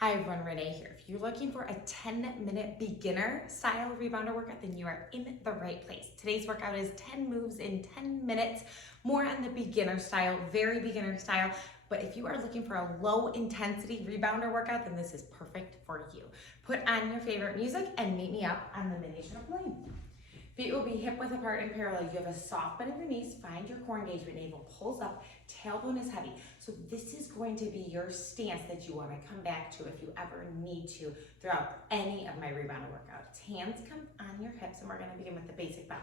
Hi everyone, Renee here. If you're looking for a 10-minute beginner style rebounder workout, then you are in the right place. Today's workout is 10 moves in 10 minutes, more on the beginner style, very beginner style. But if you are looking for a low intensity rebounder workout, then this is perfect for you. Put on your favorite music and meet me up on the mini trampoline. Feet will be hip width apart and parallel. You have a soft bend in the knees. Find your core engagement. Navel pulls up. Tailbone is heavy. So this is going to be your stance that you want to come back to if you ever need to throughout any of my rebounder workouts. Hands come on your hips, and we're going to begin with the basic bounce.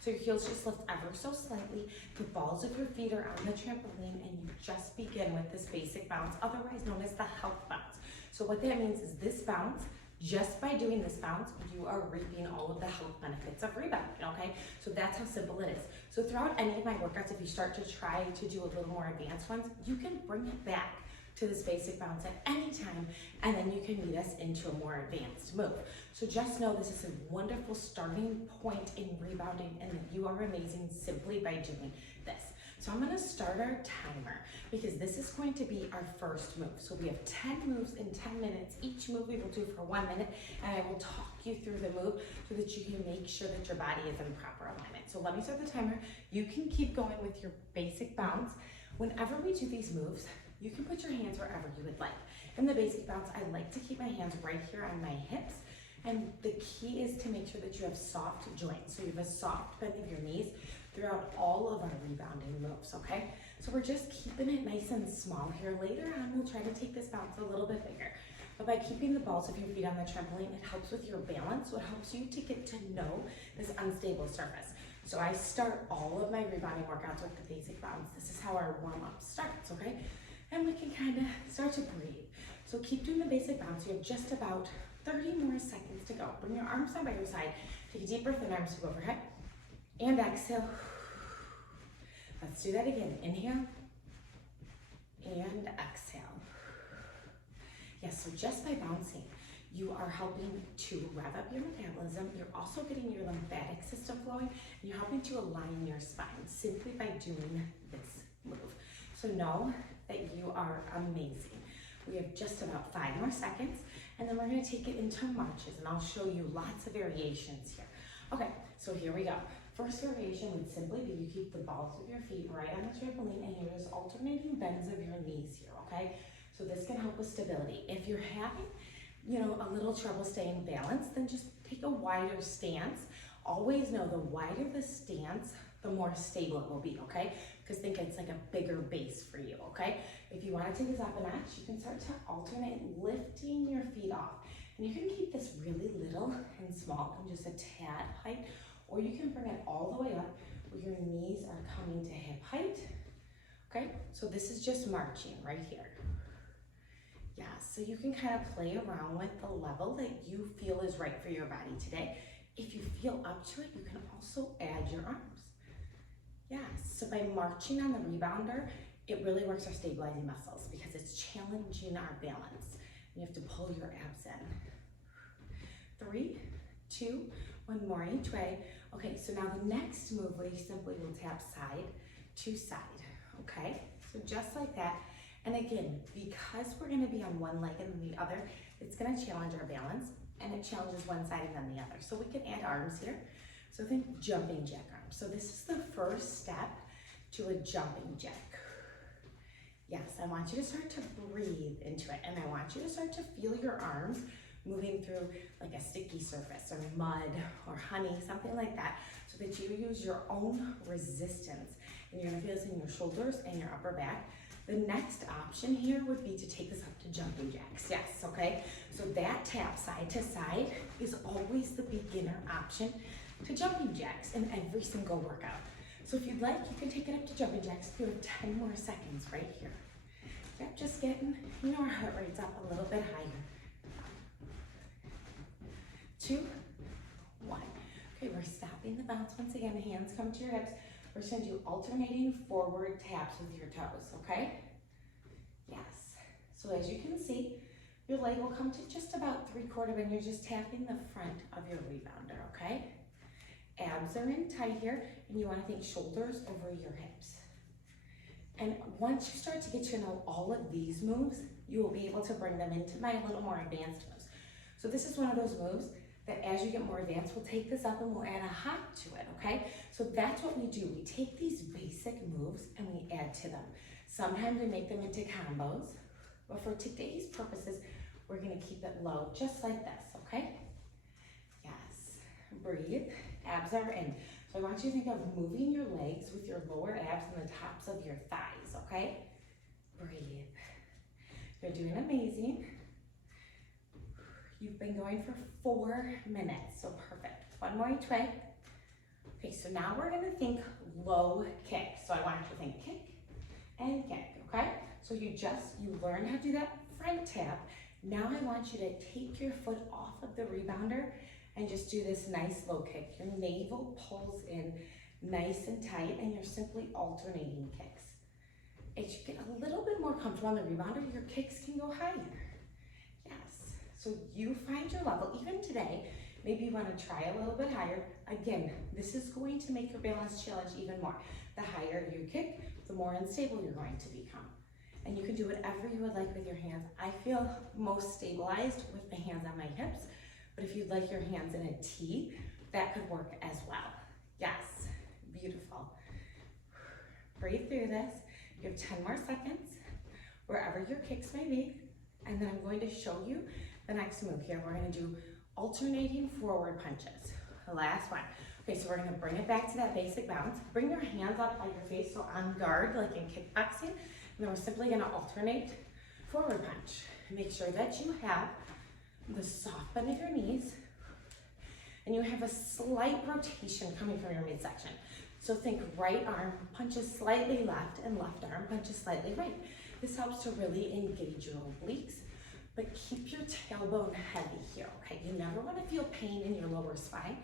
So your heels just lift ever so slightly. The balls of your feet are on the trampoline, and you just begin with this basic bounce, otherwise known as the health bounce. So what that means is this bounce, just by doing this bounce, you are reaping all of the health benefits of rebounding, okay? So that's how simple it is. So throughout any of my workouts, if you start to try to do a little more advanced ones, you can bring it back to this basic bounce at any time, and then you can lead us into a more advanced move. So just know this is a wonderful starting point in rebounding, and that you are amazing simply by doing this. So I'm gonna start our timer because this is going to be our first move. So we have 10 moves in 10 minutes. Each move we will do for 1 minute, and I will talk you through the move so that you can make sure that your body is in proper alignment. So let me start the timer. You can keep going with your basic bounce. Whenever we do these moves, you can put your hands wherever you would like. In the basic bounce, I like to keep my hands right here on my hips. And the key is to make sure that you have soft joints. So you have a soft bend of your knees throughout all of our rebounding moves, okay? So we're just keeping it nice and small here. Later on, we'll try to take this bounce a little bit bigger. But by keeping the balls of your feet on the trampoline, it helps with your balance. So it helps you to get to know this unstable surface. So I start all of my rebounding workouts with the basic bounce. This is how our warm-up starts, okay? And we can kind of start to breathe. So keep doing the basic bounce. You have just about 30 more seconds to go. Bring your arms side by your side. Take a deep breath in, arms to overhead. And exhale. Let's do that again. Inhale and exhale. Yes, so just by bouncing, you are helping to rev up your metabolism. You're also getting your lymphatic system flowing, and you're helping to align your spine simply by doing this move. So know that you are amazing. We have just about 5 more seconds, and then we're going to take it into marches, and I'll show you lots of variations here. Okay, so here we go. First variation would simply be you keep the balls of your feet right on the trampoline, and you're just alternating bends of your knees here, okay? So this can help with stability. If you're having, a little trouble staying balanced, then just take a wider stance. Always know the wider the stance, the more stable it will be, okay? Because think it's like a bigger base for you, okay? If you want to take this up a notch, you can start to alternate lifting your feet off. And you can keep this really little and small and just a tad height, or you can bring it all the way up where your knees are coming to hip height, okay? So this is just marching right here. Yeah, so you can kind of play around with the level that you feel is right for your body today. If you feel up to it, you can also add your arms. Yeah, so by marching on the rebounder, it really works our stabilizing muscles because it's challenging our balance. You have to pull your abs in. 3, 2, 1 more each way. Okay, so now the next move, we simply will tap side to side, okay? So just like that. And again, because we're gonna be on one leg and then the other, it's gonna challenge our balance, and it challenges one side and then the other. So we can add arms here. So think jumping jack arms. So this is the first step to a jumping jack. Yes, I want you to start to breathe into it, and I want you to start to feel your arms moving through like a sticky surface or mud or honey, something like that, so that you use your own resistance. And you're gonna feel this in your shoulders and your upper back. The next option here would be to take this up to jumping jacks. Yes, okay? So that tap side to side is always the beginner option to jumping jacks in every single workout. So if you'd like, you can take it up to jumping jacks. You have 10 more seconds right here. Yep, just getting, our heart rate's up a little bit higher. 2, 1. Okay, we're stopping the bounce once again. Hands come to your hips. We're just gonna do alternating forward taps with your toes, okay? Yes. So as you can see, your leg will come to just about 3/4 bend. You're just tapping the front of your rebounder, okay? Abs are in tight here, and you wanna think shoulders over your hips. And once you start to get to know all of these moves, you will be able to bring them into my little more advanced moves. So this is one of those moves that as you get more advanced, we'll take this up and we'll add a hop to it, okay? So that's what we do. We take these basic moves and we add to them. Sometimes we make them into combos, but for today's purposes, we're gonna keep it low, just like this, okay? Yes, breathe, abs are in. So I want you to think of moving your legs with your lower abs and the tops of your thighs, okay? Breathe. You're doing amazing. You've been going for 4 minutes, so perfect. One more each way. Okay, so now we're gonna think low kick. So I want you to think kick and kick, okay? So you learn how to do that front tap. Now I want you to take your foot off of the rebounder and just do this nice low kick. Your navel pulls in nice and tight and you're simply alternating kicks. As you get a little bit more comfortable on the rebounder, your kicks can go higher. Yes, so you find your level. Even today, maybe you want to try a little bit higher. Again, this is going to make your balance challenge even more. The higher you kick, the more unstable you're going to become. And you can do whatever you would like with your hands. I feel most stabilized with the hands on my hips, but if you'd like your hands in a T, that could work as well. Yes, beautiful. Breathe through this. You have 10 more seconds, wherever your kicks may be, and then I'm going to show you the next move here. We're gonna do alternating forward punches. The last one. Okay, so we're gonna bring it back to that basic bounce. Bring your hands up by your face, so on guard, like in kickboxing, and then we're simply gonna alternate forward punch. Make sure that you have the soft bend of your knees, and you have a slight rotation coming from your midsection. So think right arm punches slightly left and left arm punches slightly right. This helps to really engage your obliques, but keep your tailbone heavy here, okay? You never wanna feel pain in your lower spine,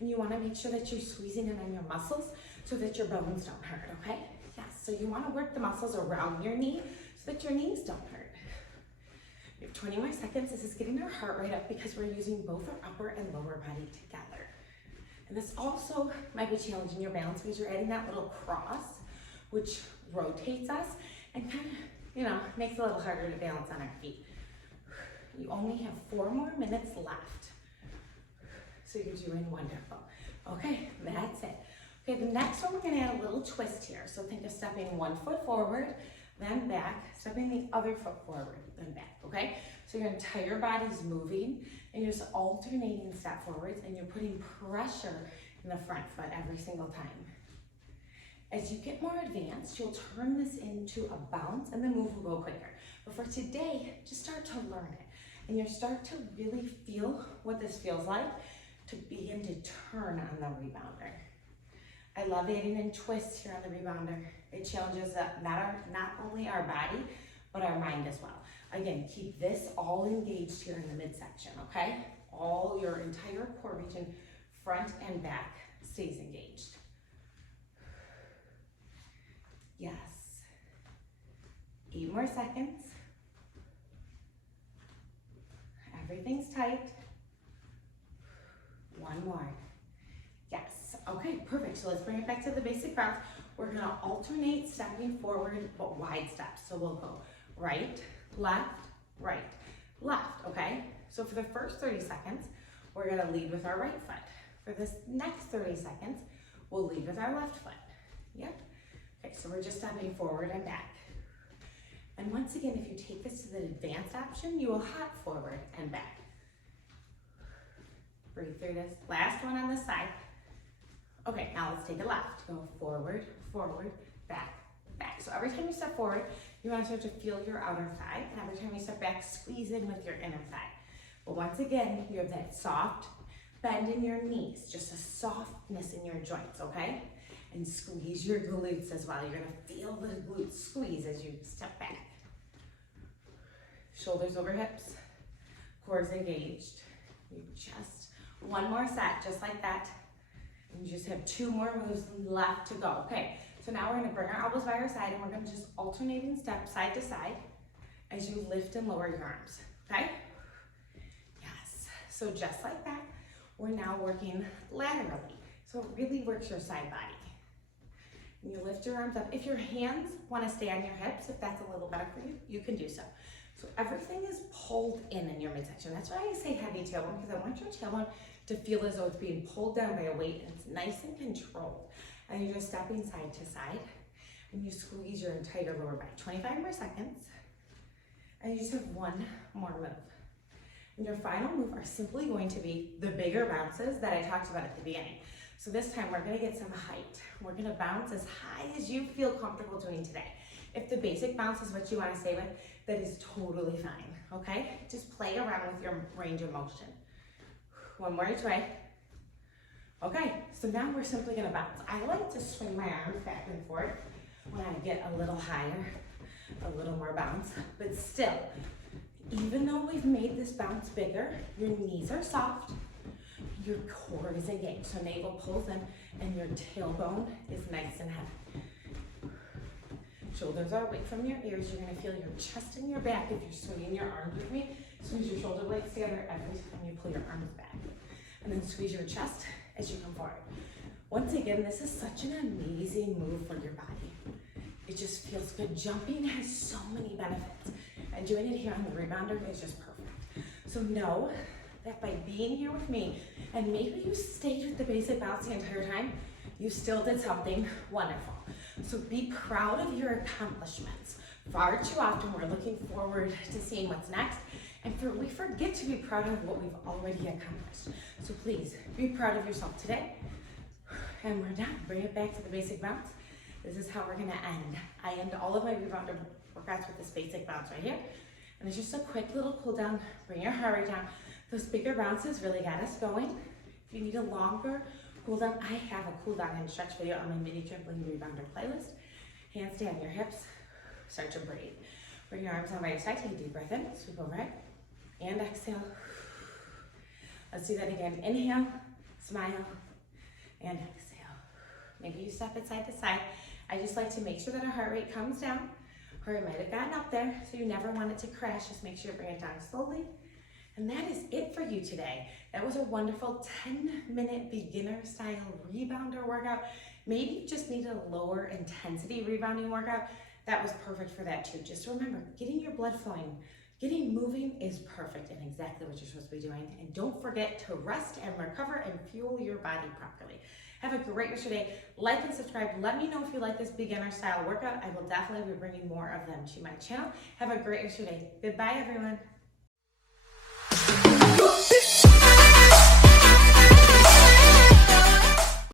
and you wanna make sure that you're squeezing in on your muscles so that your bones don't hurt, okay? Yes, so you wanna work the muscles around your knee so that your knees don't hurt. We have 20 more seconds. This is getting our heart rate up because we're using both our upper and lower body together. And this also might be challenging your balance because you're adding that little cross, which rotates us and kind of, makes it a little harder to balance on our feet. You only have 4 more minutes left. So you're doing wonderful. Okay, that's it. Okay, the next one, we're gonna add a little twist here. So think of stepping 1 foot forward, then back, stepping the other foot forward, then back, okay? So your entire body's moving, and you're just alternating step forwards, and you're putting pressure in the front foot every single time. As you get more advanced, you'll turn this into a bounce, and the move will go quicker. But for today, just start to learn it, and you'll start to really feel what this feels like to begin to turn on the rebounder. I love adding in twists here on the rebounder. It challenges not only our body, but our mind as well. Again, keep this all engaged here in the midsection, okay? All your entire core region, front and back, stays engaged. Yes. 8 more seconds. Everything's tight. 1 more. Yes, okay, perfect. So let's bring it back to the basic bounce. We're gonna alternate stepping forward, but wide steps. So we'll go right, left, okay? So for the first 30 seconds, we're gonna lead with our right foot. For this next 30 seconds, we'll lead with our left foot. Yep. Okay, so we're just stepping forward and back. And once again, if you take this to the advanced option, you will hop forward and back. Breathe through this. Last one on this side. Okay, now let's take it left. Go forward, forward, back, back. So every time you step forward, you want to start to feel your outer thigh, and every time you step back, squeeze in with your inner thigh. But once again, you have that soft bend in your knees, just a softness in your joints, okay? And squeeze your glutes as well. You're gonna feel the glutes squeeze as you step back. Shoulders over hips, core's engaged. You just, 1 more set, just like that. And you just have 2 more moves left to go. Okay, so now we're gonna bring our elbows by our side and we're gonna just alternating step side to side as you lift and lower your arms, okay? Yes, so just like that, we're now working laterally. So it really works your side body. And you lift your arms up. If your hands want to stay on your hips, if that's a little better for you, you can do so. So everything is pulled in your midsection. That's why I say heavy tailbone, because I want your tailbone to feel as though it's being pulled down by a weight and it's nice and controlled. And you're just stepping side to side and you squeeze your entire lower back. 25 more seconds. And you just have one more move. And your final move are simply going to be the bigger bounces that I talked about at the beginning. So this time we're gonna get some height. We're gonna bounce as high as you feel comfortable doing today. If the basic bounce is what you wanna stay with, that is totally fine, okay? Just play around with your range of motion. One more each way. Okay, so now we're simply gonna bounce. I like to swing my arms back and forth when I get a little higher, a little more bounce, but still, even though we've made this bounce bigger, your knees are soft, your core is engaged, so navel pulls in and your tailbone is nice and heavy. Shoulders are away from your ears. You're gonna feel your chest and your back if you're swinging your arms with me. Squeeze your shoulder blades together every time you pull your arms back. And then squeeze your chest as you come forward. Once again, this is such an amazing move for your body. It just feels good. Jumping has so many benefits. And doing it here on the rebounder is just perfect. So know that by being here with me, and maybe you stayed with the basic bounce the entire time, you still did something wonderful. So be proud of your accomplishments. Far too often we're looking forward to seeing what's next, and we forget to be proud of what we've already accomplished. So please, be proud of yourself today. And we're done. Bring it back to the basic bounce. This is how we're gonna end. I end all of my rebounder workouts with this basic bounce right here. And it's just a quick little cool down. Bring your heart rate down. Those bigger bounces really got us going. If you need a longer cool down, I have a cool down and stretch video on my mini trampoline rebounder playlist. Hands stay on your hips. Start to breathe. Bring your arms down by your side. Take a deep breath in. Sweep over it. And exhale. Let's do that again. Inhale, smile, and exhale. Maybe you step it side to side. I just like to make sure that our heart rate comes down, or it might have gotten up there, so you never want it to crash. Just make sure you bring it down slowly. And that is it for you today. That was a wonderful 10-minute beginner style rebounder workout. Maybe you just need a lower intensity rebounding workout. That was perfect for that too. Just remember, getting your blood flowing, getting moving is perfect and exactly what you're supposed to be doing. And don't forget to rest and recover and fuel your body properly. Have a great rest of your day. Like and subscribe. Let me know if you like this beginner style workout. I will definitely be bringing more of them to my channel. Have a great rest of your day. Goodbye, everyone.